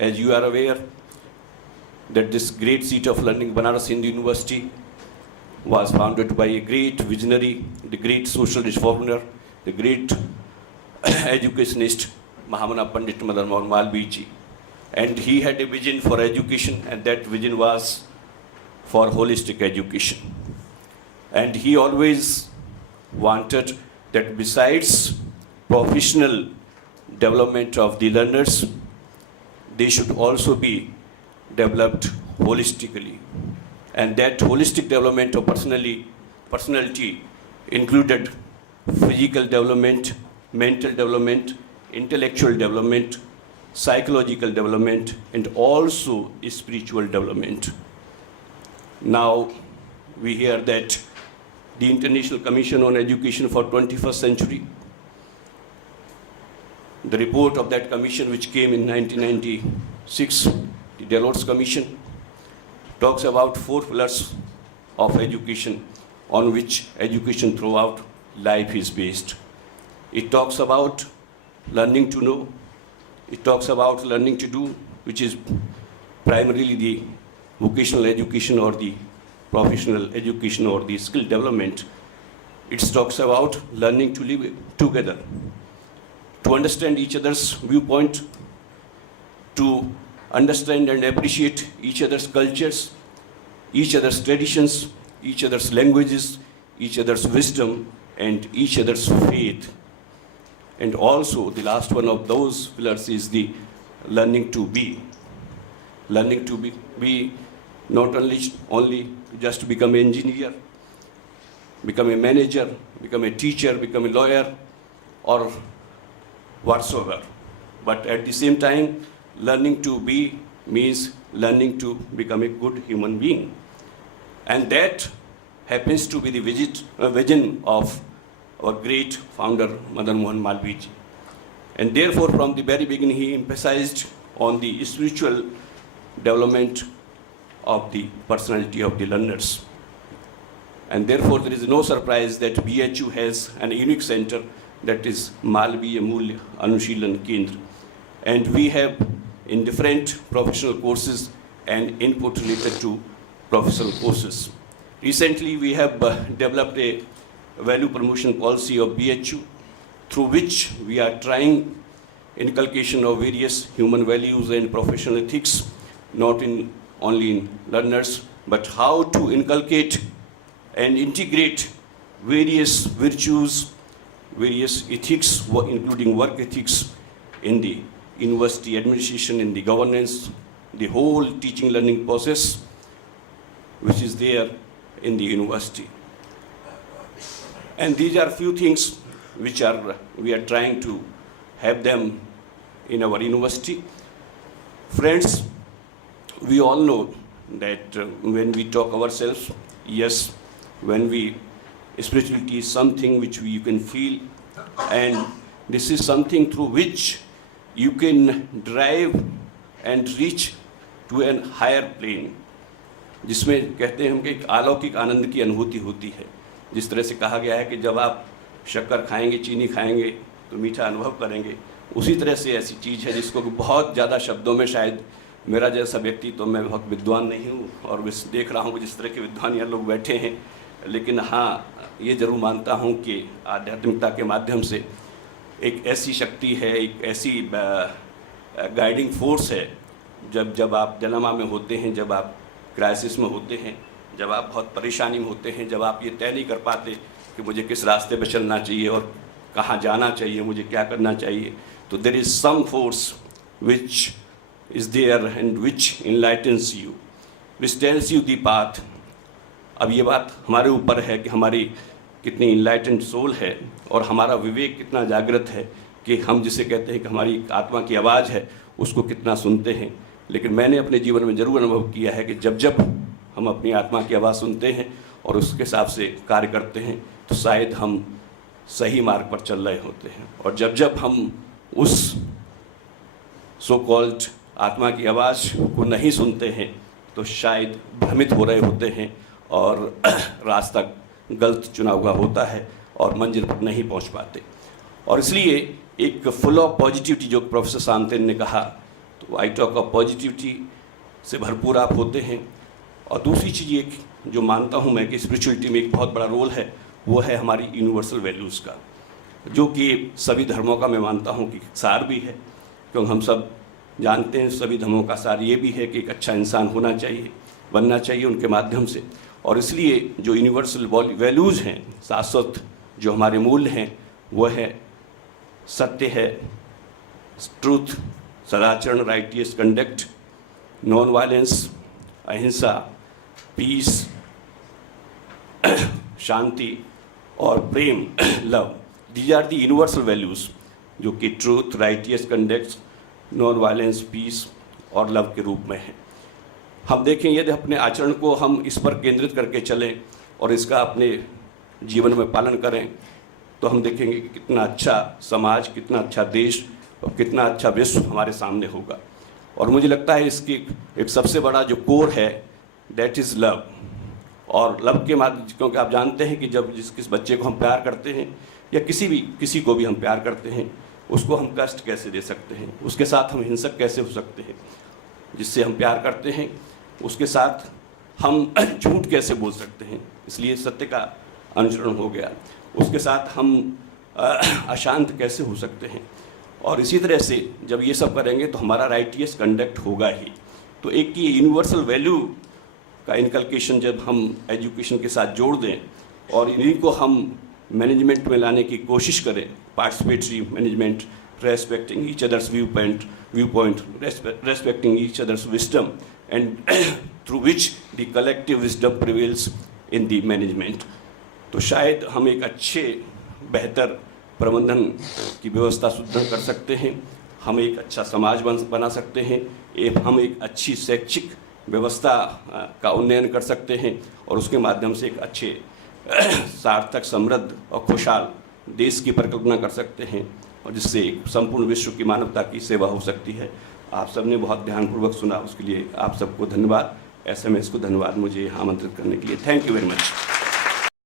as you are aware, that this great seat of learning, Banaras Hindu University, was founded by a great visionary, the great social reformer, the great educationist, Mahamana Pandit Madan Mohan Malviya. And he had a vision for education, and that vision was for holistic education. And he always wanted that besides professional development of the learners, they should also be developed holistically. And that holistic development of personality included physical development, mental development, intellectual development, psychological development, and also spiritual development. Now we hear that the International Commission on Education for 21st Century, the report of that commission which came in 1996, the Deloitte's Commission, talks about 4 pillars of education on which education throughout life is based. It talks about learning to know. It talks about learning to do, which is primarily the vocational education or the professional education or the skill development. It talks about learning to live together, to understand each other's viewpoint, to understand and appreciate each other's cultures, each other's traditions, each other's languages, each other's wisdom, and each other's faith. And also the last one of those pillars is the learning to be. Learning to be not only just to become an engineer, become a manager, become a teacher, become a lawyer, or whatsoever. But at the same time, learning to be means learning to become a good human being. And that happens to be the vision of our great founder, Madan Mohan Malviya. And therefore, from the very beginning, he emphasized on the spiritual development of the personality of the learners. And therefore, there is no surprise that BHU has an unique center, that is Malviya Mulya Anushilan Kendra. And we have in different professional courses and input related to professional courses. Recently, we have developed a value promotion policy of BHU, through which we are trying inculcation of various human values and professional ethics, not only in learners, but how to inculcate and integrate various virtues, various ethics, including work ethics, in the university administration, in the governance, the whole teaching learning process which is there in the university. And these are few things which we are trying to have them in our university. Friends, we all know that when we talk ourselves, yes, when spirituality is something which you can feel, and this is something through which you can drive and reach to a higher plane, जिसमें कहते हैं हम कि एक अलौकिक आनंद की अनुभूति होती है. जिस तरह से कहा गया है कि जब आप शक्कर खाएंगे, चीनी खाएंगे तो मीठा अनुभव करेंगे, उसी तरह से ऐसी चीज़ है जिसको बहुत ज़्यादा शब्दों में शायद मेरा जैसा व्यक्ति, तो मैं बहुत विद्वान नहीं हूँ और बस देख रहा हूँ कि जिस तरह के विद्वान यहाँ लोग बैठे हैं, लेकिन हाँ ये ज़रूर मानता हूँ कि आध्यात्मिकता के माध्यम से एक ऐसी शक्ति है, एक ऐसी गाइडिंग फोर्स है, जब आप डिलेमा में होते हैं, जब आप क्राइसिस में होते हैं, जब आप बहुत परेशानी में होते हैं, जब आप ये तय नहीं कर पाते कि मुझे किस रास्ते पर चलना चाहिए और कहाँ जाना चाहिए, मुझे क्या करना चाहिए, तो there is some force which is there and which enlightens you, which tells you the path. अब ये बात हमारे ऊपर है कि हमारी कितनी इनलाइटेंड सोल है और हमारा विवेक कितना जागृत है कि हम जिसे कहते हैं कि हमारी आत्मा की आवाज़ है उसको कितना सुनते हैं. लेकिन मैंने अपने जीवन में ज़रूर अनुभव किया है कि जब हम अपनी आत्मा की आवाज़ सुनते हैं और उसके हिसाब से कार्य करते हैं तो शायद हम सही मार्ग पर चल रहे होते हैं. और जब हम उस सो कॉल्ड आत्मा की आवाज़ को नहीं सुनते हैं तो शायद भ्रमित हो रहे होते हैं और रास्ता गलत चुना हुआ होता है और मंजिल पर नहीं पहुंच पाते. और इसलिए एक फुल ऑफ पॉजिटिविटी, जो प्रोफेसर शांतन ने कहा तो आई टॉक ऑफ पॉजिटिविटी से भरपूर आप होते हैं। और दूसरी चीज़ एक जो मानता हूँ मैं कि स्पिरिचुअलिटी में एक बहुत बड़ा रोल है, वो है हमारी यूनिवर्सल वैल्यूज़ का, जो कि सभी धर्मों का मैं मानता हूँ कि सार भी है, क्योंकि हम सब जानते हैं सभी धर्मों का सार ये भी है कि एक अच्छा इंसान होना चाहिए, बनना चाहिए उनके माध्यम से। और इसलिए जो यूनिवर्सल वैल्यूज़ हैं, शाश्वत जो हमारे मूल्य हैं, वो है सत्य है, ट्रूथ, सदाचरण, राइटियस कंडक्ट, नॉन वायलेंस, अहिंसा, पीस, शांति और प्रेम, love. These are the universal values जो कि truth, righteous conduct, non violence, peace और लव के रूप में है। हम देखें यदि अपने आचरण को हम इस पर केंद्रित करके चलें और इसका अपने जीवन में पालन करें, तो हम देखेंगे कि कितना अच्छा समाज, कितना अच्छा देश और कितना अच्छा विश्व हमारे सामने होगा। और मुझे लगता है इसकी एक सबसे बड़ा जो कोर है, दैट इज़ लव। और लव के माध्यम, क्योंकि आप जानते हैं कि जब किस बच्चे को हम प्यार करते हैं या किसी को भी हम प्यार करते हैं, उसको हम कष्ट कैसे दे सकते हैं, उसके साथ हम हिंसक कैसे हो सकते हैं। जिससे हम प्यार करते हैं उसके साथ हम झूठ कैसे बोल सकते हैं, इसलिए सत्य का अनुसरण हो गया। उसके साथ हम अशांत कैसे हो सकते हैं। और इसी तरह से जब ये सब करेंगे तो हमारा राइटियस कंडक्ट होगा ही। तो एक ये यूनिवर्सल वैल्यू का इनकलकेशन जब हम एजुकेशन के साथ जोड़ दें और इन्हीं को हम मैनेजमेंट में लाने की कोशिश करें, participatory management, respecting each others view point, respecting each others wisdom and through which the collective wisdom prevails in the management, तो शायद हम एक अच्छे बेहतर प्रबंधन की व्यवस्था सुदृढ़ कर सकते हैं, हम एक अच्छा समाज बना सकते हैं, हम एक अच्छी शैक्षिक व्यवस्था का उन्नयन कर सकते हैं और उसके माध्यम से एक अच्छे सार्थक, समृद्ध और खुशहाल देश की परिकल्पना कर सकते हैं और जिससे एक संपूर्ण विश्व की मानवता की सेवा हो सकती है। आप सबने बहुत ध्यानपूर्वक सुना, उसके लिए आप सबको धन्यवाद। SMS को धन्यवाद मुझे यहाँ आमंत्रित करने के लिए। Thank you very much.